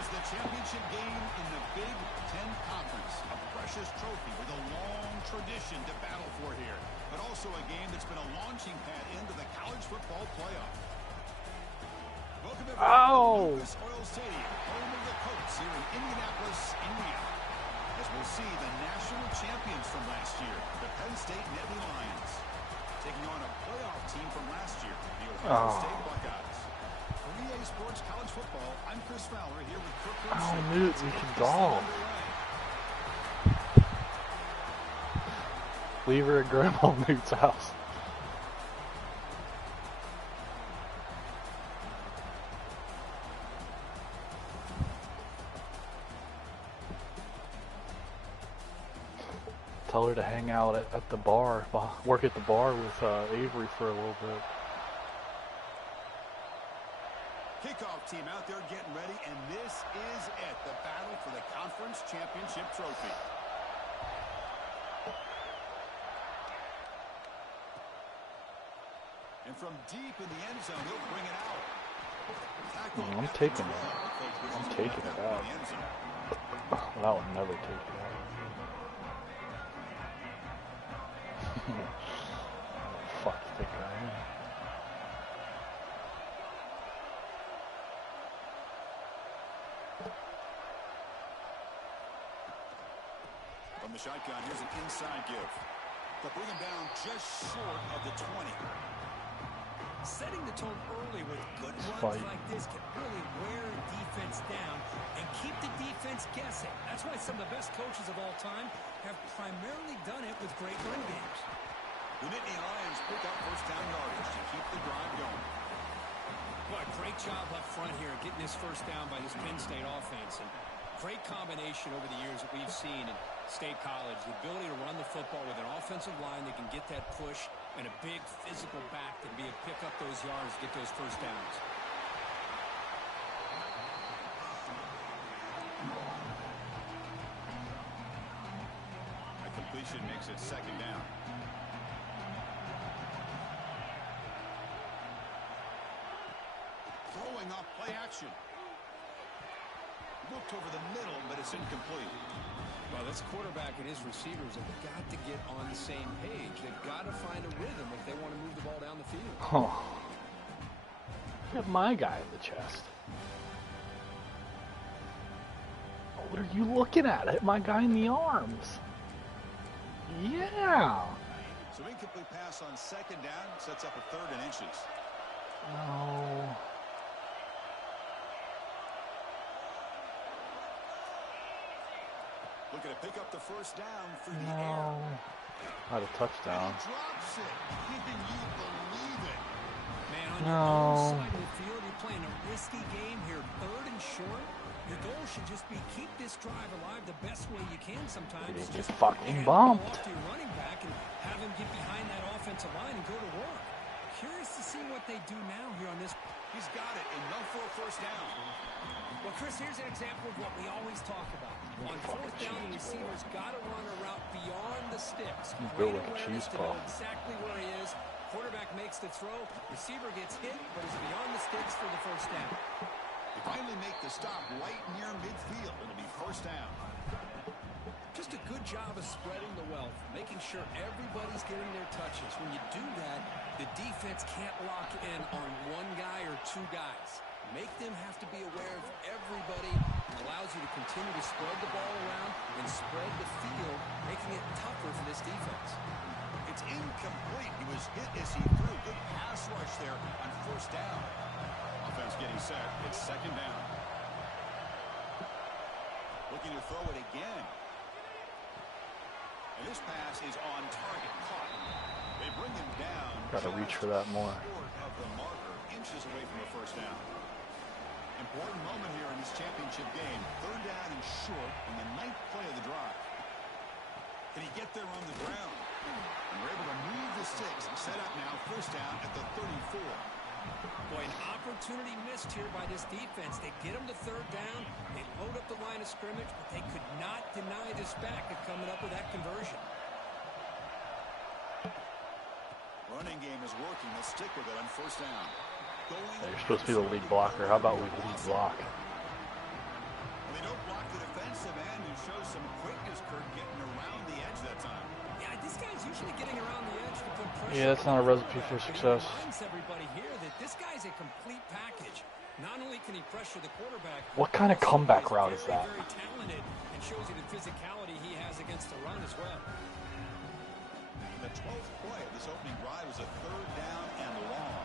is the championship game in the Big Ten Conference. A precious trophy with a long tradition to battle for here, but also a game that's been a launching pad into the college football playoff. Welcome everyone to Lucas Oil Stadium, home of the Colts here in Indianapolis, Indiana. As we'll see the national champions from last year, the Penn State Nittany Lions, taking on a playoff team from last year, the Ohio State Buckeyes. For EA Sports College Football, I'm Chris Fowler here with Kirk Newt, we can golf. Leave her at Grandma Newt's house. Tell her to hang out at the bar, work at the bar with Avery for a little bit. Kickoff team out there getting ready, and this is it, the battle for the conference championship trophy. And from deep in the end zone, he'll bring it out. I'm taking it. I'm taking it out. Well, I would never take it out. Fuck you think I am? From the shotgun, here's an inside give. They'll bring him down just short of the 20. Setting the tone early with good runs like this can really wear a defense down and keep the defense guessing. That's why some of the best coaches of all time have primarily done it with great run games. The Nittany Lions pick up first down yardage to keep the drive going. What a great job up front here getting this first down by this Penn State offense. And great combination over the years that we've seen in State College. The ability to run the football with an offensive line that can get that push and a big physical back to be able to pick up those yards, get those first downs. A completion makes it second down. Throwing off play action. Looked over the middle, but it's incomplete. Well, this quarterback and his receivers have got to get on the same page. They've got to find a rhythm if they want to move the ball down the field. Oh. Look at my guy in the chest. What are you looking at? Hit my guy in the arms. Yeah. So incomplete pass on second down sets up a third and inches. No. Looking to pick up the first down through the air. Not a touchdown. He drops it. Can you believe it? Man, on your own side of the field, you're playing a risky game here. Third and short. Your goal should just be keep this drive alive the best way you can sometimes. He just fucking bumped. Off to your running back and have him get behind that offensive line and go to work. Curious to see what they do now here on this. He's got it, and no for a first down. Well, Chris, here's an example of what we always talk about. On fourth down, the receiver's got to run a route beyond the sticks. Built like a cheese puff. Exactly where he is. Quarterback makes the throw. Receiver gets hit, but is beyond the sticks for the first down. They finally make the stop right near midfield. It'll be first down. Just a good job of spreading the wealth, making sure everybody's getting their touches. When you do that, the defense can't lock in on one guy or two guys. Make them have to be aware of everybody. It allows you to continue to spread the ball around and spread the field, making it tougher for this defense. It's incomplete. He was hit as he threw. Good pass rush there on first down. Offense getting set. It's second down. Looking to throw it again. And this pass is on target. Caught. They bring him down. Got to reach for that more. Short of the marker, inches away from the first down. Important moment here in this championship game. Third down and short on the 9th play of the drive. Can he get there on the ground? And we're able to move the sticks and set up now first down at the 34. Boy, an opportunity missed here by this defense. They get them to third down. They load up the line of scrimmage, but they could not deny this back of coming up with that conversion. Running game is working. Let's stick with it on first down. You're supposed to be the lead blocker. How about we lead block? shows some quickness, Kurt, getting around the edge that time. Yeah, this guy's usually getting around the edge to put pressure. Yeah, that's not a recipe for success. He reminds everybody here that this guy's a complete package. Not only can he pressure the quarterback, What kind of comeback route is that? Very talented and shows you the physicality he has against the run as well. The 12th play of this opening drive was a 3rd down and long.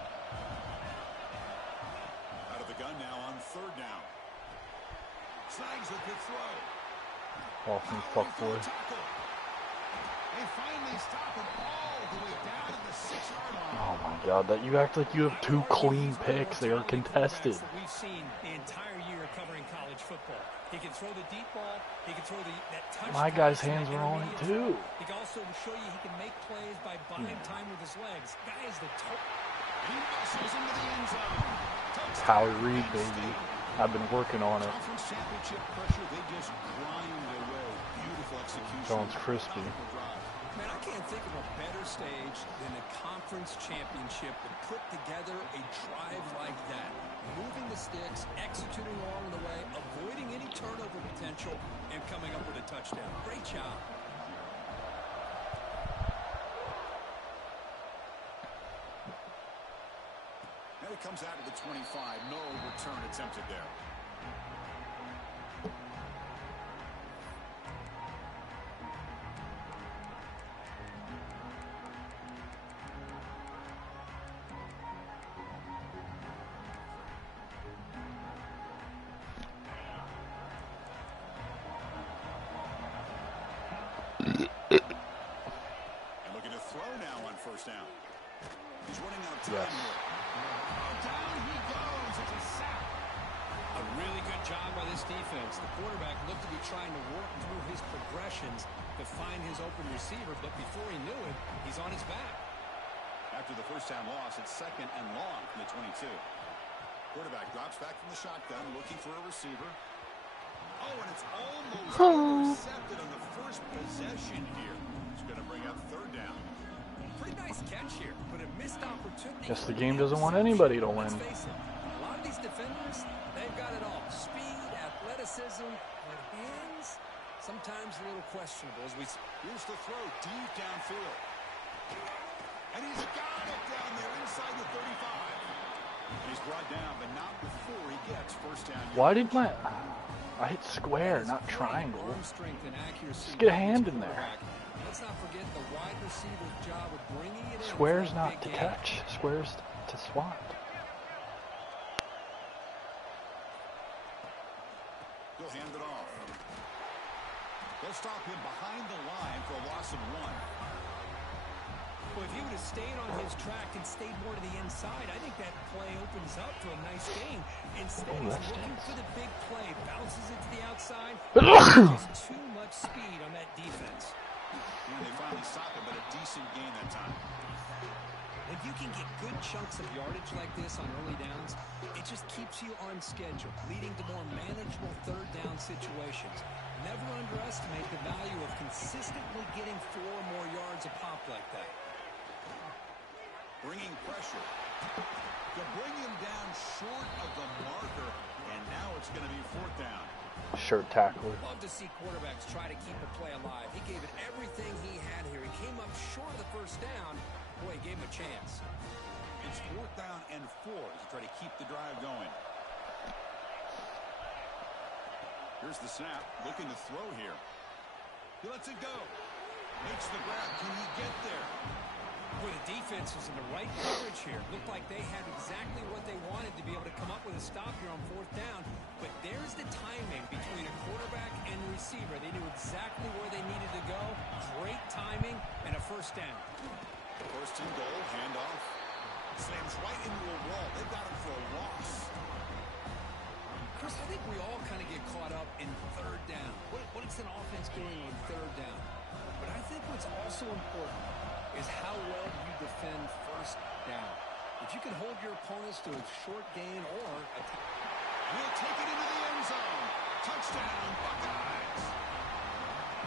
Out of the gun now on 3rd down. Snags with the throw. Ball from fuck boy. They finally stop it all the way down to the 6-yard line. Oh my god, that you act like you have 2 clean picks. They are contested. We've seen the entire year covering college football. He can throw the deep ball. He can throw that touch. My guy's hands were on it too. He can also show you he can make plays by buying time with his legs. Guy is the top. He muscles into the end zone. Howie Reed, baby. I've been working on it. Conference championship pressure, they just grind away. Beautiful execution. Jones crispy. Man, I can't think of a better stage than the conference championship to put together a drive like that. Moving the sticks, executing along the way, avoiding any turnover potential, and coming up with a touchdown. Great job. And it comes out of the 25. No return attempted there. Down. He's running out of time here. Down he goes. It's a sack. A really good job by this defense. The quarterback looked to be trying to work through his progressions to find his open receiver, but before he knew it, he's on his back. After the first down loss, it's 2nd and long from the 22. Quarterback drops back from the shotgun, looking for a receiver. Oh, and it's almost intercepted on the first possession here. It's going to bring up 3rd down. Pretty nice catch here, but a missed opportunity. Guess the game doesn't want anybody to win. Let's face it, a lot of these defenders, they've got it all. Speed, athleticism, but hands, sometimes a little questionable. As we here's the throw deep downfield. And he's got it down there inside the 35. And he's brought down, but not before he gets first down. Why did I hit square, not triangle? Just get a hand in there. Let's not forget the wide receiver's job of bringing it in. Square's not to catch. Square's to swat. He'll hand it off. They'll stop him behind the line for a loss of 1. Well, if he would have stayed on his track and stayed more to the inside, I think that play opens up to a nice gain. Instead, he's looking for the big play. Bounces it to the outside. Just too much speed on that defense. And they finally stop it, but a decent gain that time. When you can get good chunks of yardage like this on early downs, it just keeps you on schedule, leading to more manageable 3rd down situations. Never underestimate the value of consistently getting 4 or more yards a pop like that. Bringing pressure to bring him down short of the marker, and now it's going to be 4th down. Shirt tackler. Love to see quarterbacks try to keep a play alive. He gave it everything he had here. He came up short of the first down. Boy, he gave him a chance. It's 4th down and 4 as you try to keep the drive going. Here's the snap. Looking to throw here. He lets it go. Makes the grab. Can he get there? Boy, the defense was in the right coverage here. Looked like they had exactly what they wanted to be able to come up with a stop here on 4th down. But there's the timing between a quarterback and the receiver. They knew exactly where they needed to go. Great timing and a first down. 1st and goal, handoff. Slams right into a wall. They've got him for a loss. Chris, I think we all kind of get caught up in 3rd down. What is an offense doing on 3rd down? But I think what's also important is how well you defend 1st down. If you can hold your opponents to a short gain or a he'll take it into the end zone. Touchdown, Buckeyes.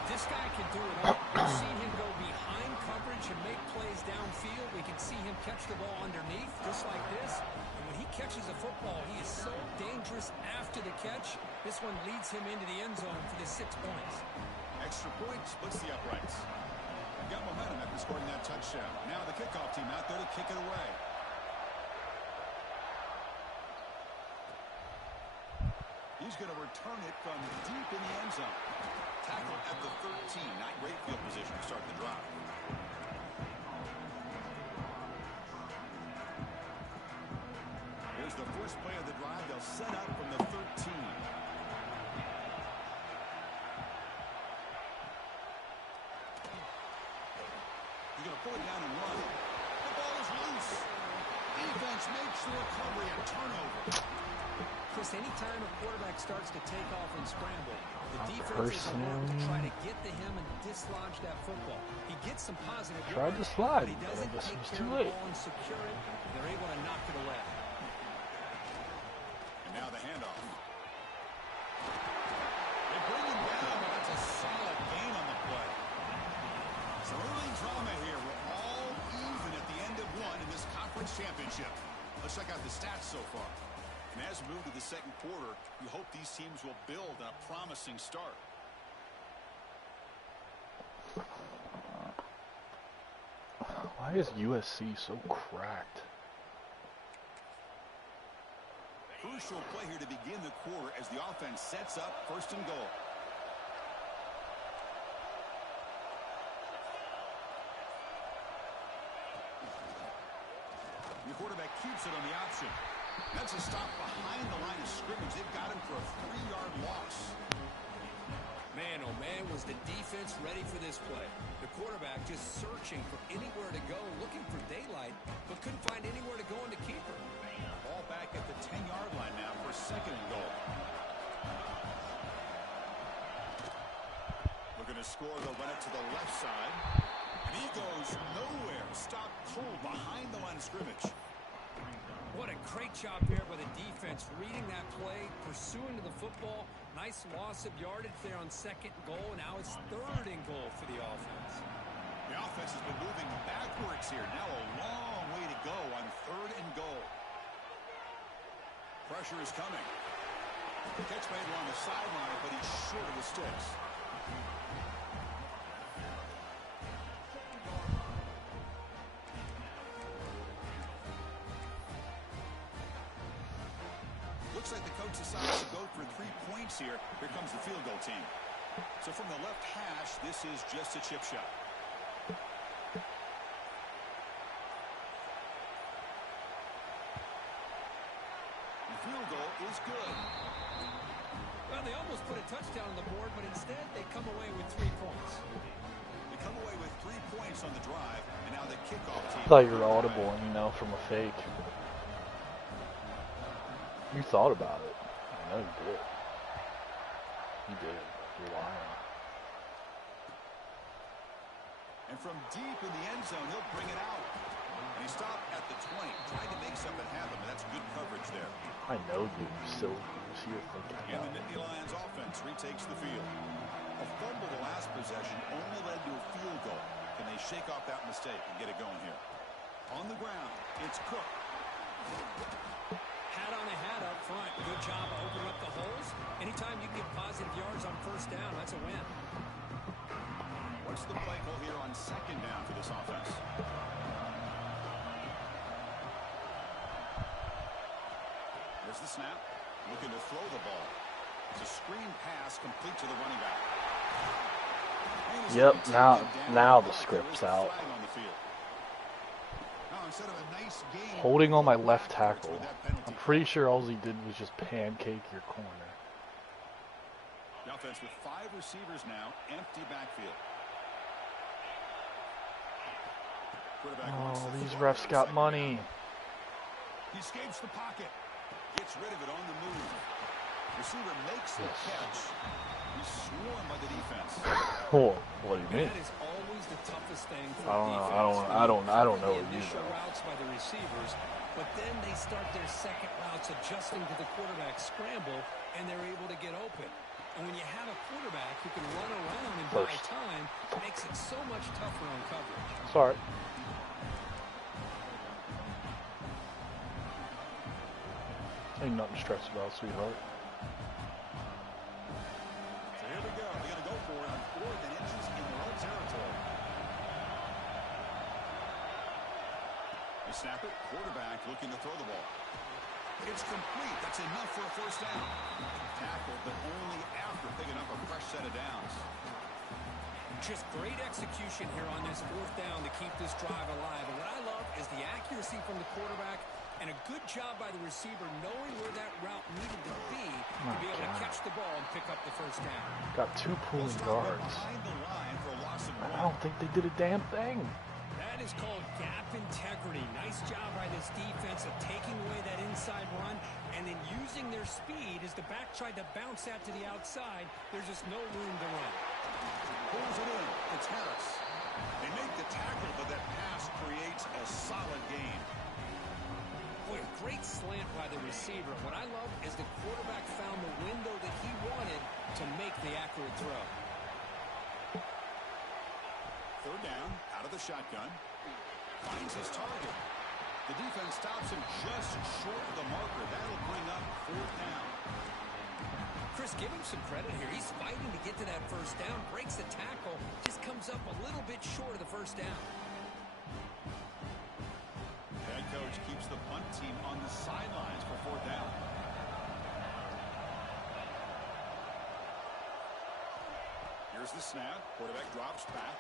This guy can do it all. We've seen him go behind coverage and make plays downfield. We can see him catch the ball underneath just like this. And when he catches a football, he is so dangerous after the catch. This one leads him into the end zone for the 6 points. Extra point splits the uprights. Got momentum after scoring that touchdown. Now the kickoff team out there to kick it away. He's going to return it from deep in the end zone. Tackle at the 13. Not great field position to start the drive. Here's the first play of the drive. They'll set up from the 13. He's going to pull it down and run. The ball is loose. Defense makes the recovery, a turnover. Chris, anytime a quarterback starts to take off and scramble, the defense is going to try to get to him and dislodge that football. He gets some positive yards, tried to slide, but he doesn't take care of the ball and secure it. They're able to knock it away. And now the handoff. They bring him down, but that's a solid gain on the play. Some early drama here. We're all even at the end of one in this conference championship. Let's check out the stats so far. And as we move to the second quarter, we hope these teams will build on a promising start. Why is USC so cracked? Crucial play here to begin the quarter as the offense sets up 1st and goal. The quarterback keeps it on the option. That's a stop behind the line of scrimmage. They've got him for a 3-yard loss. Man, oh man, was the defense ready for this play. The quarterback just searching for anywhere to go, looking for daylight, but couldn't find anywhere to go in the keeper. Ball back at the 10-yard line now for 2nd and goal. Looking to score, they'll run it to the left side. And he goes nowhere. Stop cold behind the line of scrimmage. What a great job there by the defense, reading that play, pursuing to the football. Nice loss of yardage there on 2nd and goal. Now it's 3rd and goal for the offense. The offense has been moving backwards here. Now a long way to go on 3rd and goal. Pressure is coming. The catch made along the sideline, but he's short of the sticks. Looks like the coach decides to go for 3 points here. Here comes the field goal team. So from the left hash, this is just a chip shot. The field goal is good. Well, they almost put a touchdown on the board, but instead they come away with 3 points. They come away with 3 points on the drive, and now the kickoff team. I thought you were audible, from a fake. You thought about it. I know you did. You did. You're lying. And from deep in the end zone, he'll bring it out. And he stopped at the 20, trying to make something happen, but that's good coverage there. I know you silly receiver thinking And about the Nittany Lions offense retakes the field. A fumble the last possession only led to a field goal. Can they shake off that mistake and get it going here? On the ground, it's Cook. Hat on a hat up front. Good job of opening up the holes. Anytime you get positive yards on 1st down, that's a win. What's the play call here on 2nd down for this offense? There's the snap. Looking to throw the ball. It's a screen pass complete to the running back. Yep, now the script's out. Holding on my left tackle. I'm pretty sure all he did was just pancake your corner. The offense with 5 receivers now, empty backfield. Oh, these refs got money. He escapes the pocket. Gets rid of it on the move. Receiver makes the catch. He's swarmed by the defense. Oh, what do you mean? That is always the toughest thing for I don't know. defense. I don't know The what you initial know. routes by the receivers, but then they start their second routes adjusting to the quarterback scramble, and they're able to get open. And when you have a quarterback who can run around and buy time, it makes it so much tougher on coverage. The Ain't nothing to stress about, sweetheart. So here we go. They're going to go for it on 4th and inches in their own territory. They snap it. Quarterback looking to throw the ball. It's complete. That's enough for a first down. Tackled, but only after picking up a fresh set of downs. Just great execution here on this 4th down to keep this drive alive. And what I love is the accuracy from the quarterback and a good job by the receiver knowing where that route needed to be able to catch the ball and pick up the first down. Got 2 pulling guards. I don't think they did a damn thing. That is called gap integrity. Nice job by this defense of taking away that inside run and then using their speed as the back tried to bounce that to the outside. There's just no room to run. Pulls it in. It's Harris. They make the tackle, but that pass creates a solid gain. Boy, a great slant by the receiver. What I love is the quarterback found the window that he wanted to make the accurate throw. 3rd down, out of the shotgun. Finds his target. The defense stops him just short of the marker. That'll bring up 4th down. Chris, give him some credit here. He's fighting to get to that first down, breaks the tackle, just comes up a little bit short of the first down. Head coach keeps the punt team on the sidelines for 4th down. Here's the snap. Quarterback drops back.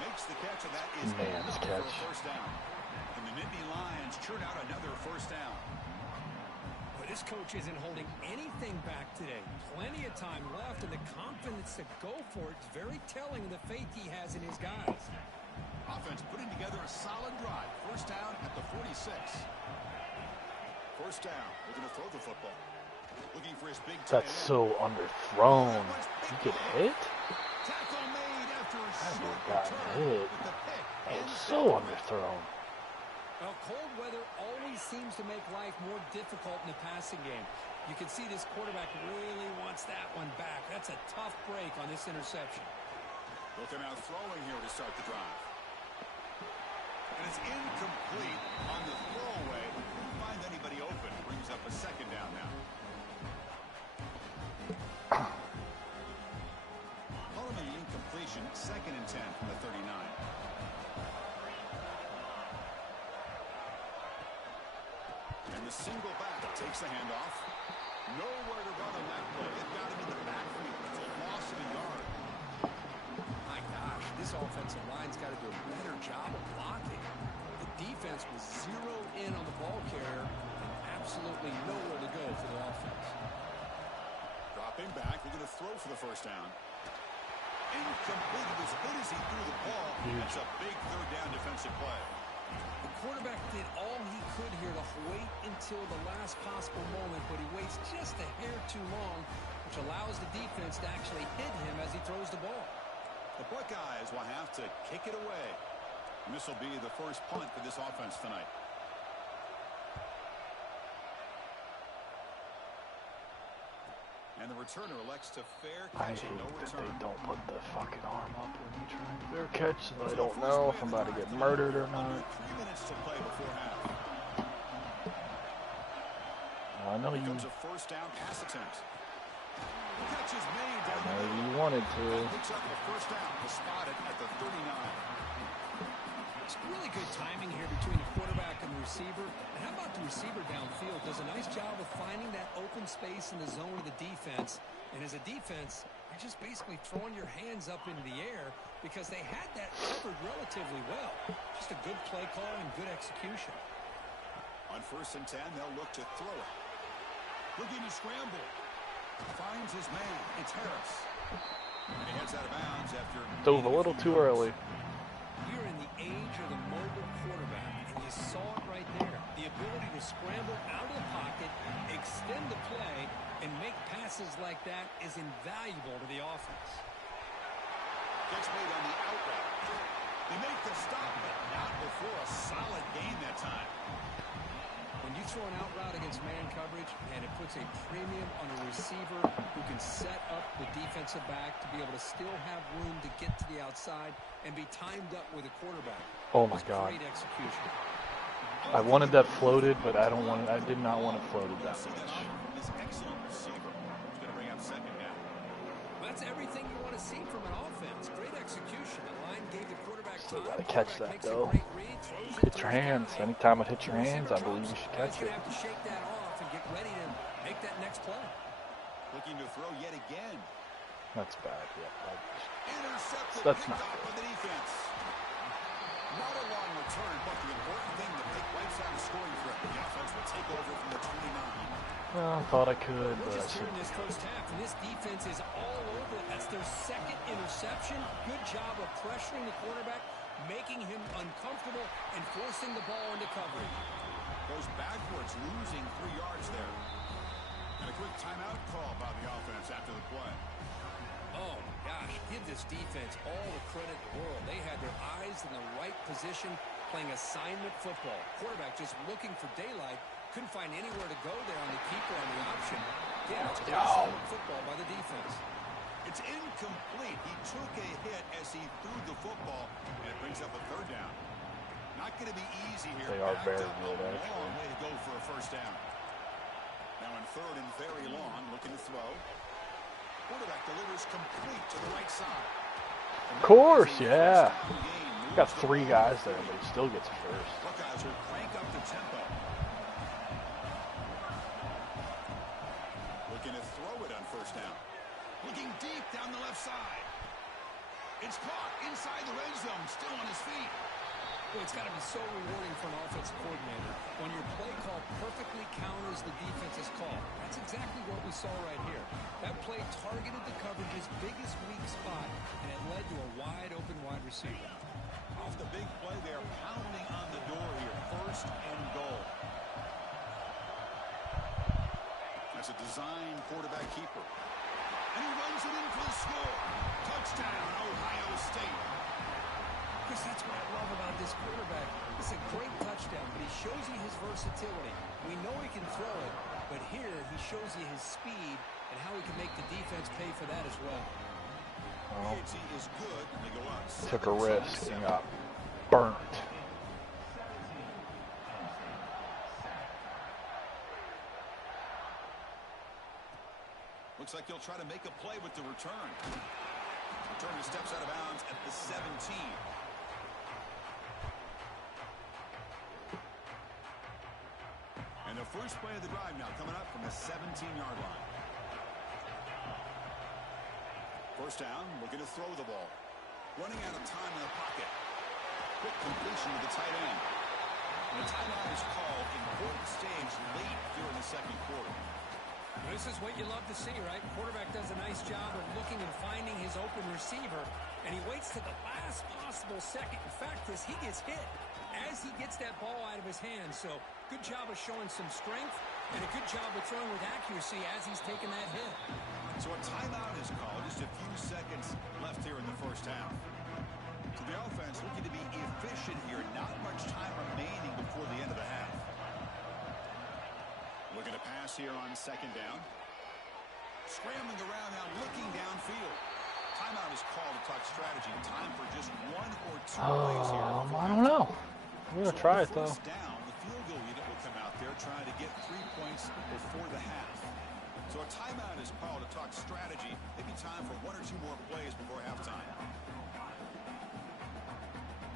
Makes the catch, and that is enough for a first down. And the Nittany Lions churn out another first down. But this coach isn't holding anything back today. Plenty of time left, and the confidence to go for it is very telling of the faith he has in his guys. Offense putting together a solid drive. First down at the 46. First down. We're going to throw the football. Looking for his big tight end. That's so underthrown. You get hit? Tackle made after a short Got return hit. with the pick. It's so underthrown. Well, cold weather always seems to make life more difficult in the passing game. You can see this quarterback really wants that one back. That's a tough break on this interception. They'll come out throwing here to start the drive. And it's incomplete on the throwaway. Couldn't find anybody open. Brings up a second down now. Call him an incompletion. 2nd and 10 from the 39. And the single back takes the handoff. Nowhere to run on that play. It got him in the backfield. It's a loss of a yard. My gosh, this offensive line's got to do a better job of blocking. The defense was zeroed in on the ball carrier and absolutely nowhere to go for the offense. Dropping back, we're going to throw for the first down. Incomplete. It was good as he threw the ball. It's a big 3rd down defensive play. The quarterback did all he could here to wait until the last possible moment, but he waits just a hair too long, which allows the defense to actually hit him as he throws the ball. The Buckeyes will have to kick it away. And this will be the first punt for this offense tonight. And the returner elects to fair I catch hate and no that return. they don't put the fucking arm up when you try and fair catch, so I don't know if I'm about to get murdered or not. 3 minutes to play before half. I know Here you. comes a first down pass attempt. The catch is made down I the know middle. you wanted to. Picks up a first down. He'll spot it at the 39. It's really good timing here between the quarterback and the receiver. And how about the receiver downfield? Does a nice job of finding that open space in the zone of the defense. And as a defense, you're just basically throwing your hands up into the air because they had that covered relatively well. Just a good play call and good execution. On 1st and 10, they'll look to throw it. Looking to scramble. Finds his man. It's Harris. And he heads out of bounds after... Dove a little too early. You're in the age of the mobile quarterback, and you saw it right there. The ability to scramble out of the pocket, extend the play, and make passes like that is invaluable to the offense. Gets made on the out route. They make the stop, but not before a solid gain that time. When you throw an out route against man coverage, and it puts a premium on a receiver who can set up the defensive back to be able to still have room to get to the outside and be timed up with a quarterback. Oh my God. Great execution. I wanted that floated, but I did not want it floated that much. That's everything you want to see from an offense. Great execution. The line gave the quarterback Still time. gotta catch that though. Hit your hands. Anytime it hits your hands, I believe you should catch it. Have to shake that off and get ready to make that next play. Looking to throw yet again. That's bad. Yeah. That's not good. Not a long return, but the important thing to make right side of scoring threat. The offense will take over from the 29. Well, I thought I could, but I Just here in shouldn't. this first half, and this defense is all over it. That's their second interception. Good job of pressuring the quarterback, making him uncomfortable, and forcing the ball into coverage. Goes backwards, losing 3 yards there. And a quick timeout call by the offense after the play. Oh, gosh, give this defense all the credit in the world. They had their eyes in the right position, playing assignment football. Quarterback just looking for daylight. Couldn't find anywhere to go there on the keeper on the option. Again, it's good assignment football by the defense. It's incomplete. He took a hit as he threw the football, and it brings up a 3rd down. Not going to be easy here. They are very good, actually. Long way to go for a 1st down. Now in 3rd and very long, looking to throw. Quarterback delivers complete to the right side. Of course, yeah. Got 3 guys there, but he still gets first. Buckeyes will crank up the tempo. Looking to throw it on 1st down. Looking deep down the left side. It's caught inside the red zone, still on his feet. Well, it's got to be so rewarding for an offensive coordinator when your play call perfectly counters the defense's call. That's exactly what we saw right here. That play targeted the coverage's biggest weak spot, and it led to a wide-open wide receiver. Off the big play, they're pounding on the door here. 1st and goal. That's a design quarterback keeper. And he runs it in for the score. Touchdown, Ohio State. Chris, that's what I love about this quarterback. It's a great touchdown, but he shows you his versatility. We know he can throw it, but here he shows you his speed and how he can make the defense pay for that as well. Well, is good. They go up. took a risk and got burnt. Looks like he'll try to make a play with the return. Returner steps out of bounds at the 17. And the first play of the drive now coming up from the 17-yard line. 1st down, looking to throw the ball. Running out of time in the pocket. Quick completion to the tight end. And the timeout is called. Important stage late here in the 2nd quarter. This is what you love to see, right? Quarterback does a nice job of looking and finding his open receiver, and he waits to the last possible second. In fact, Chris, he gets hit as he gets that ball out of his hands. So good job of showing some strength and a good job of throwing with accuracy as he's taking that hit. So a timeout is called. Just a few seconds left here in the 1st half. So the offense looking to be efficient here. Not much time remaining before the end of the half. Looking to pass here on 2nd down. Scrambling around now, looking downfield. Timeout is called to talk strategy. Time for just 1 or 2 plays here. I don't know. I'm going to try it, though. Down, the field goal unit will come out there trying to get 3 points before the half. So a timeout is called to talk strategy. Maybe time for 1 or 2 more plays before halftime.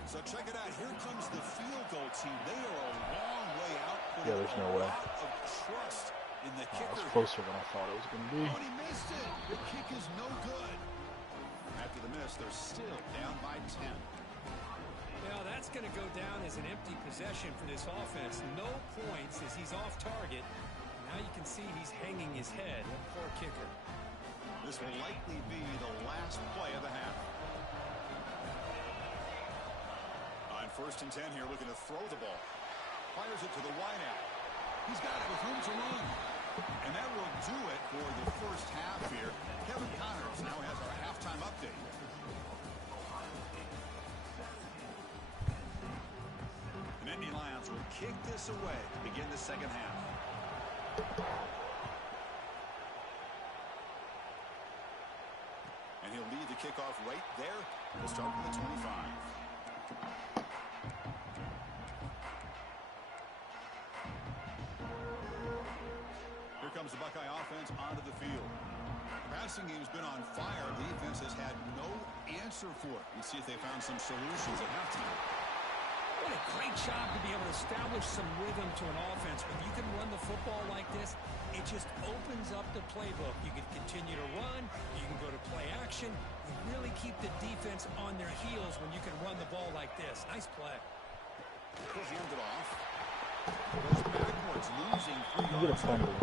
So check it out. Here comes the field goal team. They are a long way out. Yeah, there's no way. Of trust in the kicker. It's closer than I thought it was going to be. Oh, and he missed it. The kick is no good. After the miss, they're still down by 10. Well, that's going to go down as an empty possession for this offense. No points as he's off target. Now you can see he's hanging his head. Poor kicker. This will likely be the last play of the half. On 1st and 10 here, looking to throw the ball. Fires it to the wideout. He's got it with room to run. And that will do it for the 1st half here. Kevin Connors now has our halftime update. The Nittany Lions will kick this away to begin the 2nd half. And he'll lead the kickoff right there. We'll start from the 25. the Buckeye offense onto the field. The passing game's been on fire. The defense has had no answer for it. Let's see if they found some solutions at halftime. What a great job to be able to establish some rhythm to an offense. When you can run the football like this, it just opens up the playbook. You can continue to run. You can go to play action. You really keep the defense on their heels when you can run the ball like this. Nice play. He'll hand it off. Goes backwards, losing 3 You get a yards. fumble.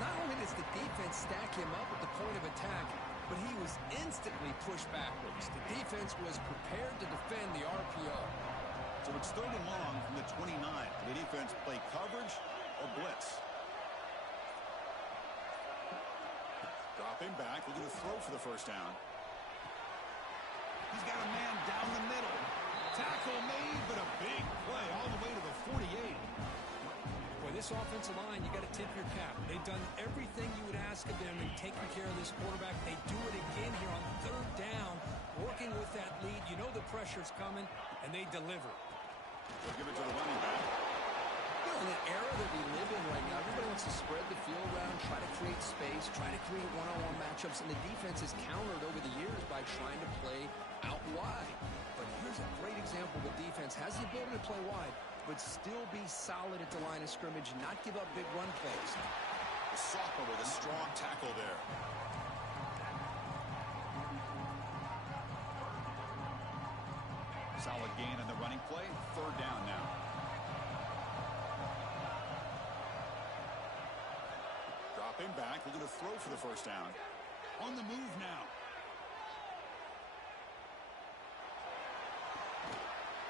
Not only does the defense stack him up at the point of attack, but he was instantly pushed backwards. The defense was prepared to defend the RPO. So it's 3rd and long from the 29. The defense play coverage or blitz. Dropping back, looking to throw for the first down. He's got a man down the middle. Tackle made, but a big play all the way to the 48. Boy, this offensive line, you got to tip your cap. They've done everything you would ask of them in taking care of this quarterback. They do it again here on 3rd down, working with that lead. You know the pressure's coming, and they deliver. They'll give it to the running back. You know, in an era that we live in right now, everybody wants to spread the field around, try to create space, try to create one-on-one matchups, and the defense has countered over the years by trying to play out wide. But here's a great example of defense. Has the ability to play wide, but still be solid at the line of scrimmage, not give up big run plays. The sophomore with a strong tackle there. Solid gain on the running play. 3rd down now. Dropping back. Looking to throw for the first down. On the move now.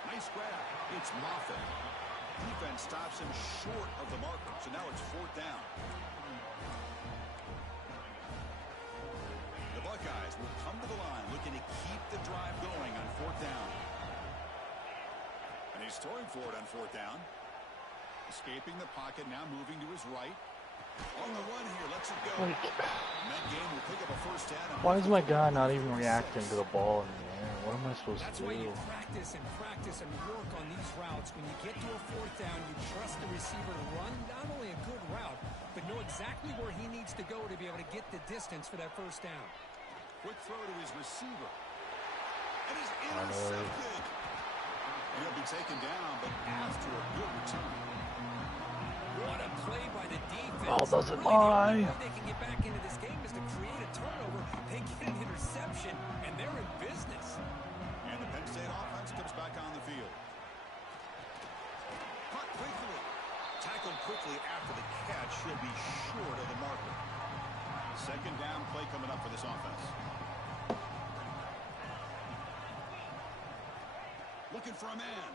Nice grab. It's Moffitt. Defense stops him short of the marker. So now it's 4th down. The Buckeyes will come to the line looking to keep the drive going on 4th down. And he's throwing for it on 4th down. Escaping the pocket, now moving to his right. On the run here, lets it go. Like, That game will pick up a first down. why is my guy not even reacting to the ball in the air? What am I supposed That's to why do? you practice and work on these routes. When you get to a 4th down, you trust the receiver to run not only a good route, but know exactly where he needs to go to be able to get the distance for that first down. Quick throw to his receiver. And he's intercepted. He'll be taken down, but after a good return. What a play by the defense. Ball doesn't Really, the only lie. way they can get back into this game is to create a turnover. They get an interception, and they're in business. And the Penn State offense comes back on the field. Caught quickly. Tackled quickly after the catch. He'll be short of the marker. 2nd down play coming up for this offense. Looking for a man.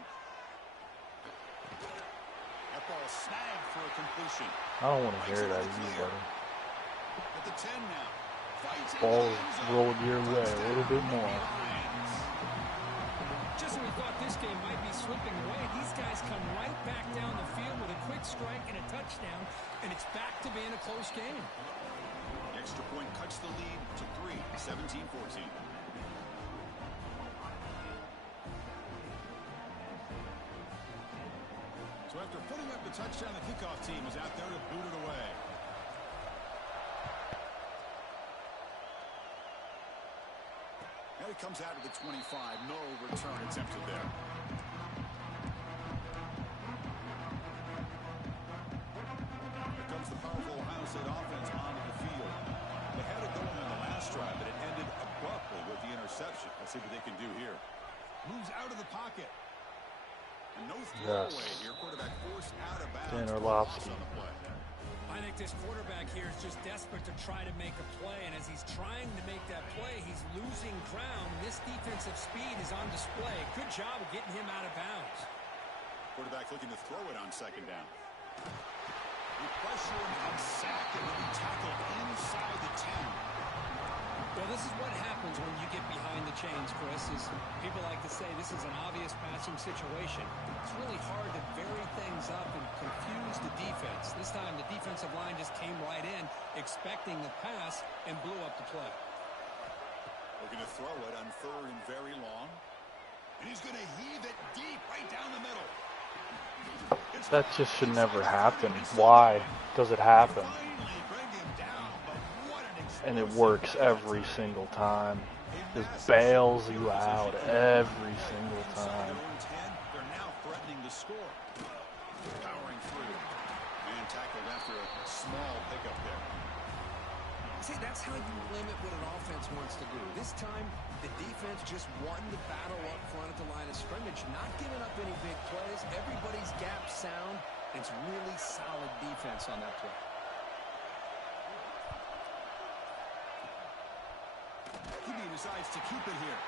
That ball snagged for a completion. I don't want to hear that either, buddy. At the 10 now. Fights Ball into the end zone. rolled your way a little bit more. Just when we thought this game might be slipping away, these guys come right back down the field with a quick strike and a touchdown, and it's back to being a close game. The extra point cuts the lead to 3, 17-14. So after putting up the touchdown, the kickoff team is out there to boot it away. And it comes out of the 25. No return attempted there. Here comes the powerful Ohio State offense onto the field. They had it going on the last drive, but it ended abruptly with the interception. Let's see what they can do here. Moves out of the pocket. And no throwaway here. Quarterback forced out of bounds. Dan Orlovsky. On the play. I think this quarterback here is just desperate to try to make a play, and as he's trying to make that play, he's losing ground. This defensive speed is on display. Good job of getting him out of bounds. Quarterback looking to throw it on 2nd down. You pressure him and sack it when he tackled inside the 10. Well, this is what happens when you get behind the chains, Chris. Is people like to say this is an obvious passing situation. It's really hard to vary things up and confuse the defense. This time the defensive line just came right in, expecting the pass, and blew up the play. Looking to throw it on 3rd and very long. And he's going to heave it deep right down the middle. That just should never happen. Why does it happen? and it works every single time. Just bails you out every single time. They're now threatening to score. Powering through. Man tackled after a small pickup there. See, that's how you limit what an offense wants to do. This time, the defense just won the battle up front at the line of scrimmage, not giving up any big plays. Everybody's gap sound. It's really solid defense on that play. He decides to keep it here.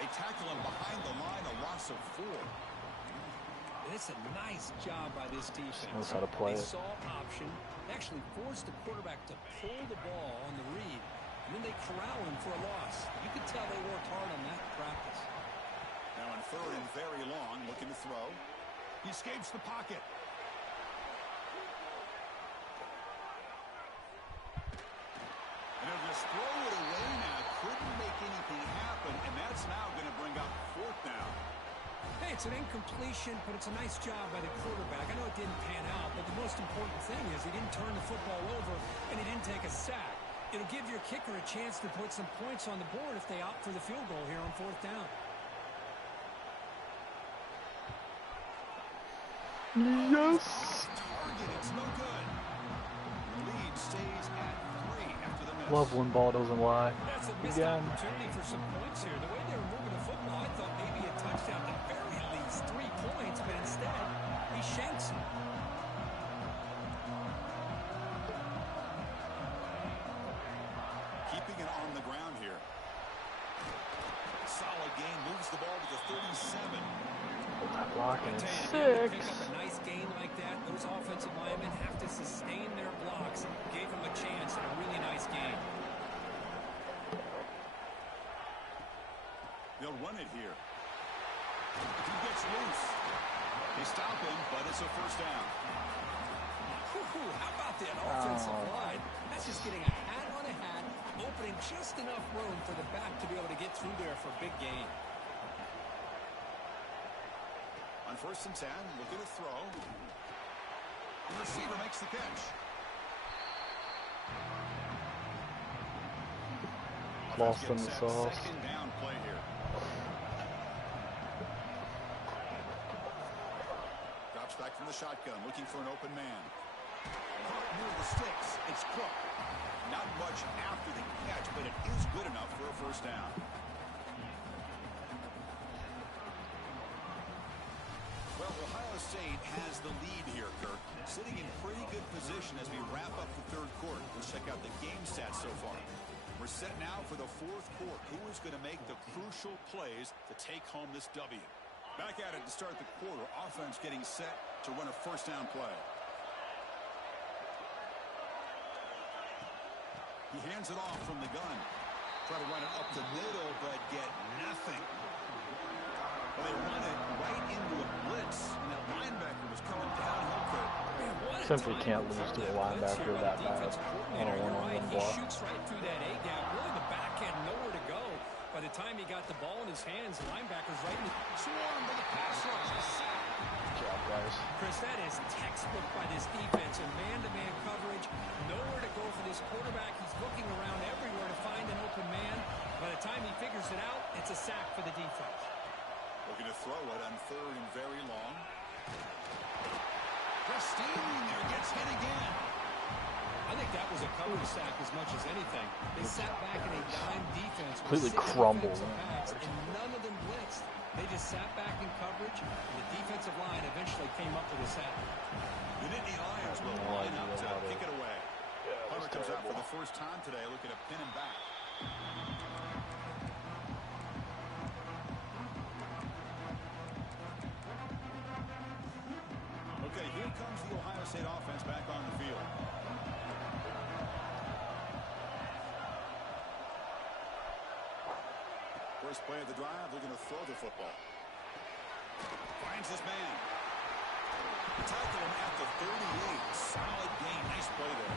They tackle him behind the line, a loss of 4. And it's a nice job by this defense. Knows how to play it. They saw option, actually forced the quarterback to pull the ball on the read, and then they corral him for a loss. You could tell they worked hard on that in practice. Now on 3rd and very long, looking to throw. He escapes the pocket. And he'll just throw it away now. Couldn't make anything happen, and that's now going to bring up 4th down. Hey, it's an incompletion, but it's a nice job by the quarterback. I know it didn't pan out, but the most important thing is he didn't turn the football over, and he didn't take a sack. It'll give your kicker a chance to put some points on the board if they opt for the field goal here on 4th down. Yes! Target, it's no good. The lead stays at 3 after the miss. Love when ball doesn't lie. That's a missed opportunity for some points here. The way they were moving the football, I thought maybe a touchdown at the very least 3 points, but instead, he shanks him. Keeping it on the ground here. Solid gain, moves the ball to the 37. Blocking Pick 6. up a nice gain like that. Those offensive linemen have to sustain their blocks. Gave him a chance and a really nice game. They'll run it here. He gets loose. They stop him, but it's a 1st down. How about that offensive line? That's just getting a hat on a hat, opening just enough room for the back to be able to get through there for a big gain. On 1st and 10, looking to throw. The receiver makes the catch. Lost in the sauce. 2nd down play here. Drops back from the shotgun, looking for an open man. Caught near the sticks. It's Cook. Not much after the catch, but it is good enough for a 1st down. Well, Ohio State has the lead here, Kirk. Sitting in pretty good position as we wrap up the 3rd quarter. Let's check out the game stats so far. We're set now for the 4th quarter. Who is going to make the crucial plays to take home this W? Back at it to start the quarter. Offense getting set to run a 1st down play. He hands it off from the gun. Try to run it up the middle, but get nothing. Well, they run it right into a blitz, and that linebacker was coming downhill, Kirk. Simply can't lose to a linebacker that bad on a one-on-one He block. shoots right through that A-gap. Really, the back had nowhere to go. By the time he got the ball in his hands, the linebacker's right in the swarm by the pass rush. Good job, guys. Chris, that is textbook by this defense in man-to-man coverage. Nowhere to go for this quarterback. He's looking around everywhere to find an open man. By the time he figures it out, it's a sack for the defense. Looking to throw it on 3rd and very long. Pristine there, gets hit again. I think that was a coverage sack as much as anything. They sat back in a dime defense. Completely crumbled. And none of them blitzed. They just sat back in coverage, and the defensive line eventually came up with a sack. The Nittany Lions will line up to kick it away. Hunter comes out for the 1st time today, looking to pin him back. Okay, here comes the Ohio State offense back on the field. First play of the drive, looking to throw the football. Finds his man. Tackle him at the 38. Solid gain. Nice play there.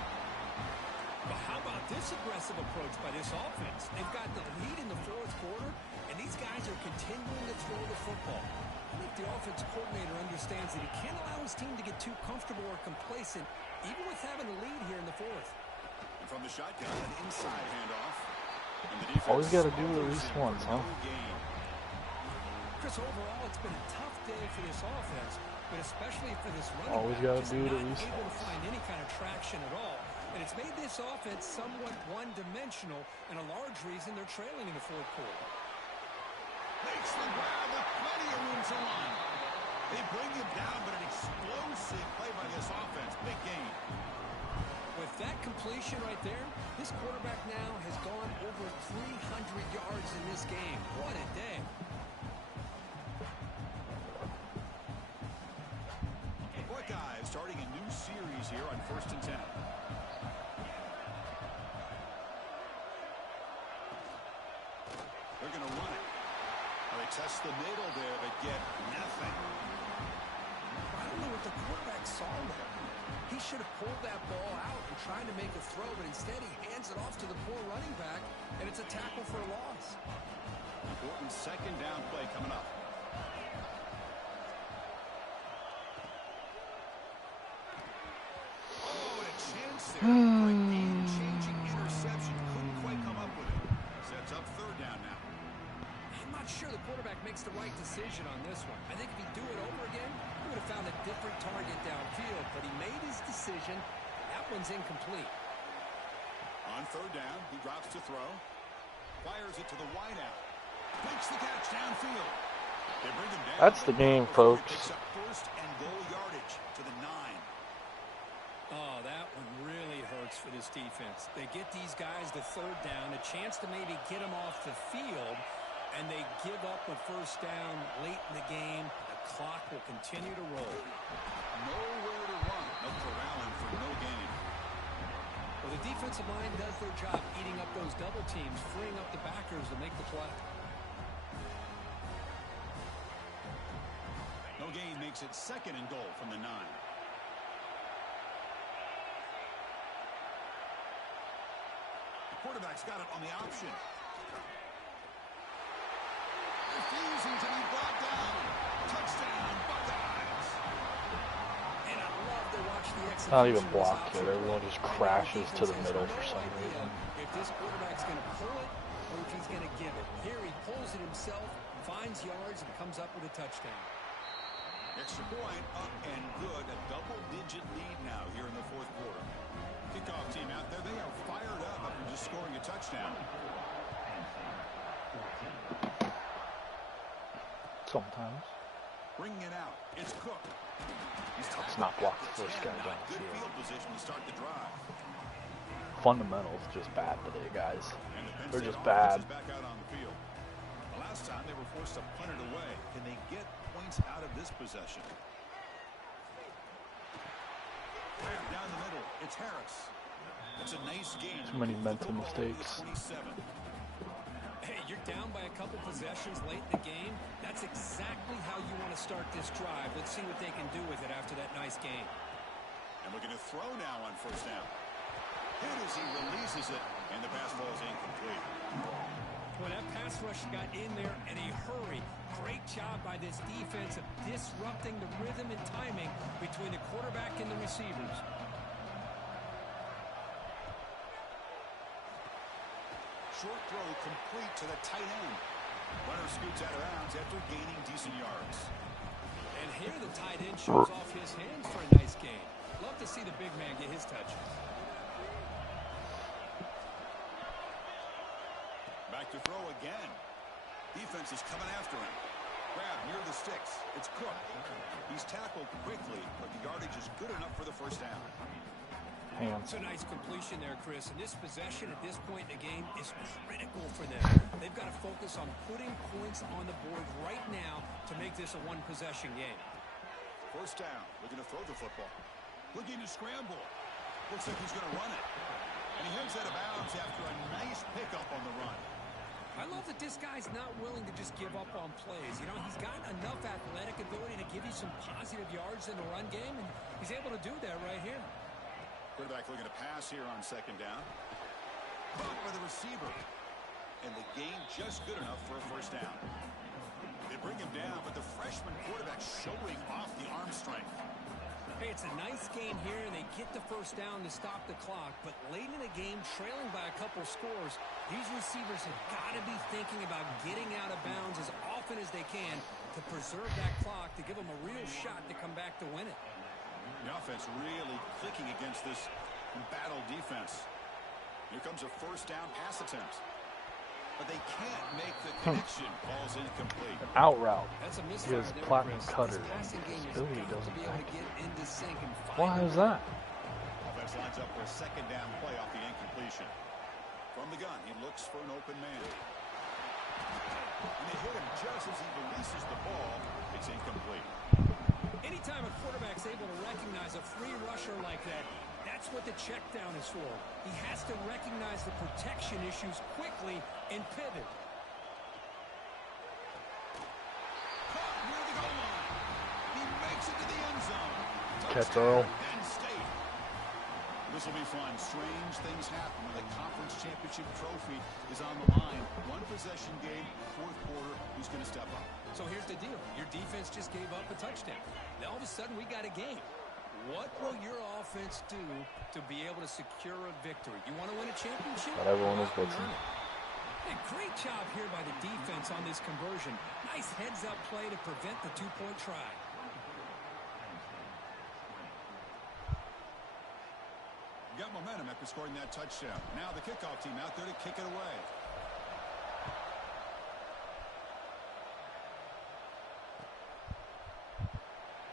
But how about this aggressive approach by this offense? They've got the lead in the 4th quarter, and these guys are continuing to throw the football. I think the offensive coordinator understands that he can't allow his team to get too comfortable or complacent, even with having a lead here in the 4th. And from the shotgun, an inside handoff. And the defense Always got to do it at least once, huh? Chris, overall, it's been a tough day for this offense, but especially for this running Always back, got to just do it not at least able to once. find any kind of traction at all. And it's made this offense somewhat one-dimensional, and a large reason they're trailing in the fourth quarter. Makes the grab with plenty of room to run. They bring him down, but an explosive play by this offense. Big game. With that completion right there, this quarterback now has gone over 300 yards in this game. What a day. Buckeyes starting a new series here on 1st and 10. They're going to run it. They test the middle there, but get nothing. I don't know what the quarterback saw there. He should have pulled that ball out and tried to make a throw, but instead he hands it off to the poor running back, and it's a tackle for a loss. Important second down play coming up. Oh, and a chance there for a game-changing interception. Couldn't quite come up with it. Sets up 3rd down now. I'm not sure the quarterback makes the right decision on this one. I think if he'd do it over again, he would have found a different target downfield, but he made his decision. That one's incomplete. On 3rd down, he drops to throw. Fires it to the wideout. Makes the catch downfield. They bring him down. That's the game, folks. Picks up 1st and goal yardage to the 9. Oh, that one really hurts for this defense. They get these guys to 3rd down, a chance to maybe get them off the field, and they give up a 1st down late in the game. The clock will continue to roll. Nowhere to run. No corralling for no gain. Well, the defensive line does their job eating up those double teams, freeing up the backers to make the play. No gain makes it 2nd and goal from the 9. The quarterback's got it on the option. Refusing to be brought down. Touchdown, Buckeyes. And I love to watch the execution. Not even blocked there. Everyone just crashes to the middle for some reason. If this quarterback's going to pull it or if he's going to give it. Here he pulls it himself, finds yards, and comes up with a touchdown. Extra point up and good. A double-digit lead now here in the 4th quarter. Kickoff team out there. They are fired up after just scoring a touchdown. Sometimes. Bringing it out. It's Cook. It's not blocked the first guy down Good field. field position to start the drive. Fundamentals just bad today, guys. And the Penn They're State just offense bad. is back out on the field. The last time they were forced to punt it away. Can they get points out of this possession? Down the middle, it's Harris. It's a nice game. Too many mental mistakes. 27. Hey, you're down by a couple possessions late in the game. That's exactly how you want to start this drive. Let's see what they can do with it after that nice game. And looking to throw now on 1st down. Hit as he releases it, and the pass ball is incomplete. Well, that pass rush got in there in a hurry. Great job by this defense of disrupting the rhythm and timing between the quarterback and the receivers. Short throw complete to the tight end. Runner scoots out of bounds after gaining decent yards. And here the tight end shows off his hands for a nice game. Love to see the big man get his touches. Back to throw again. Defense is coming after him. Grab near the sticks. It's Cook. He's tackled quickly, but the yardage is good enough for the 1st down. Hands. It's a nice completion there, Chris. And this possession at this point in the game is critical for them. They've got to focus on putting points on the board right now to make this a one-possession game. 1st down. Looking to throw the football. Looking to scramble. Looks like he's going to run it. And he heads out of bounds after a nice pickup on the run. I love that this guy's not willing to just give up on plays. You know, he's got enough athletic ability to give you some positive yards in the run game, and he's able to do that right here. Quarterback looking to pass here on 2nd down. Caught by the receiver. And the gain just good enough for a 1st down. They bring him down, but the freshman quarterback showing off the arm strength. Hey, it's a nice game here, and they get the first down to stop the clock. But late in the game, trailing by a couple scores, these receivers have got to be thinking about getting out of bounds as often as they can to preserve that clock, to give them a real shot to come back to win it. The offense really clicking against this battle defense. Here comes a first down pass attempt. But they can't make the connection. Ball's incomplete. An out route. That's a He has platinum cutter. Billy doesn't like it. Why is that? Offense lines up for a second down play off the incompletion. From the gun, he looks for an open man. And they hit him just as he releases the ball. It's incomplete. Anytime a quarterback's able to recognize a free rusher like that, that's what the check down is for. He has to recognize the protection issues quickly and pivot. Caught near the goal line. He makes it to the end zone. Catch Earl. Penn State. This will be fun. Strange things happen when the conference championship trophy is on the line. One possession game, fourth quarter. Who's going to step up? So here's the deal. Your defense just gave up a touchdown. Now all of a sudden we got a game. What will your offense do to be able to secure a victory? You want to win a championship? But everyone is bitching. Hey, great job here by the defense on this conversion. Nice heads-up play to prevent the two-point try. Got momentum after scoring that touchdown. Now the kickoff team out there to kick it away.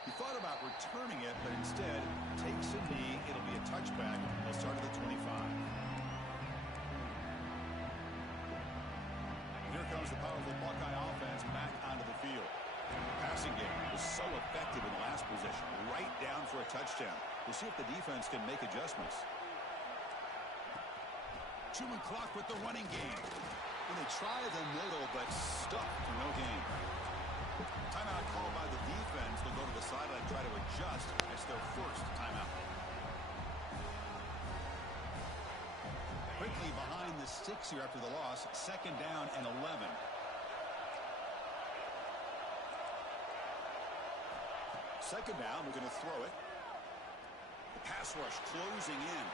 He thought about returning it, but instead takes a knee. It'll be a touchback. They'll start at the 25. Here comes the powerful Buckeye offense back onto the field. The passing game was so effective in the last possession. Right down for a touchdown. We'll see if the defense can make adjustments. Chewing clock with the running game. When they try the middle, but stuck for no gain. Timeout called by the defense. They'll go to the sideline and try to adjust. It's their first timeout. Quickly behind the sticks here after the loss. Second down and 11. Second down, we're going to throw it. The pass rush closing in.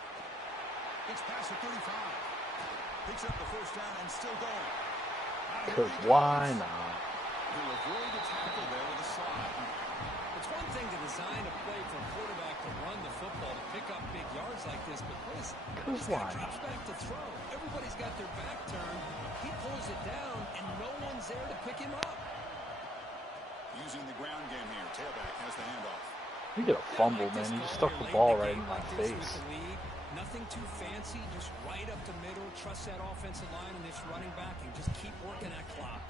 It's past the 35. Picks up the first down and still going. Because why not? He'll avoid the tackle there with a slide. It's one thing to design a play for a quarterback to run the football, to pick up big yards like this, but listen, this guy drops back to throw. Everybody's got their back turned. He pulls it down, and no one's there to pick him up. Using the ground game here. Tailback has the handoff. You get a fumble, man. You just stuck the ball right in my face. Nothing too fancy, just right up the middle. Trust that offensive line and this running back and just keep working that clock.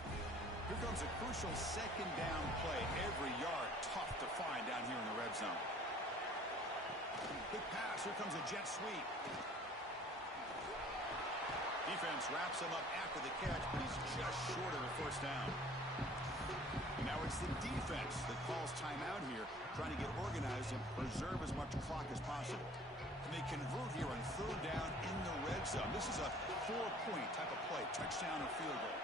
Here comes a crucial second down play. Every yard tough to find down here in the red zone. Big pass. Here comes a jet sweep. Defense wraps him up after the catch, but he's just short of a first down. Now it's the defense that calls timeout here, trying to get organized and preserve as much clock as possible. And they convert here on third down in the red zone. This is a 4-point type of play, touchdown or field goal.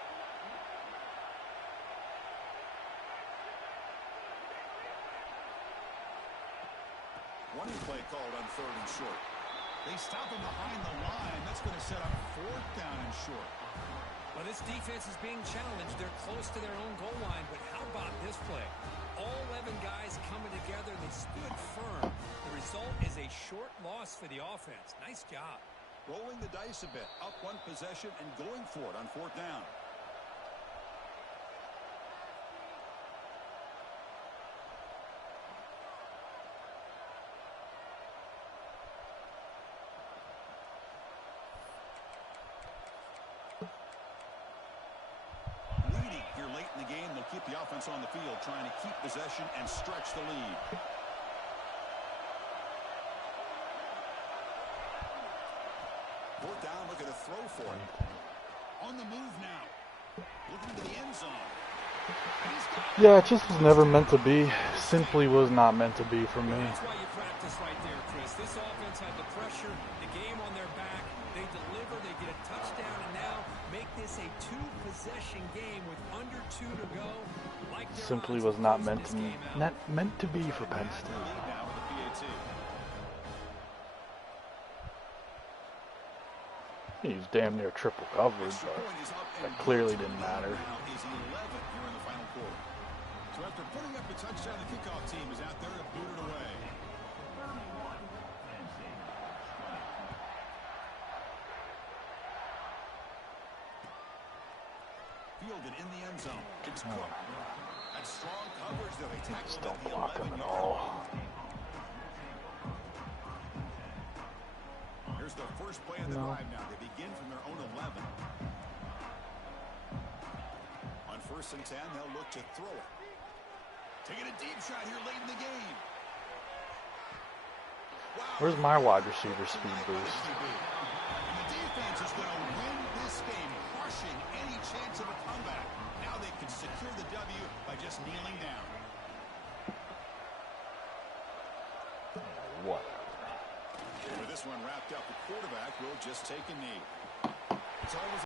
Running play called on third and short. They stop him behind the line. That's going to set up fourth down and short. Well, this defense is being challenged. They're close to their own goal line, but how about this play? All 11 guys coming together. They stood firm. The result is a short loss for the offense. Nice job. Rolling the dice a bit. Up one possession and going for it on fourth down. Keep the offense on the field, trying to keep possession and stretch the lead. Fourth down, looking to throw for it. On the move now. Looking to the end zone. Yeah, it just was never meant to be. Simply was not meant to be for me. That's why you practice right there, Chris. This offense had the pressure, the game on their back. They deliver, they get a touchdown, and now make this a two-possession game with under 2 to go. Like simply was not meant to be for Penn State. He was damn near triple covered, but that clearly didn't matter. So after putting up a touchdown, the kickoff team is out there to boot it away. Fielded in the end zone. It's Cook. That's strong coverage though. They tackled Just don't at the block him 11-yard at all. line. Here's the first play of the drive now. They begin from their own 11. On 1st and 10, they'll look to throw it. Taking a deep shot here late in the game. Wow. Where's my wide receiver speed boost? And the defense is going to win this game, crushing any chance of a comeback. Now they can secure the W by just kneeling down. Whatever. With this one wrapped up, the quarterback will just take a knee. It's always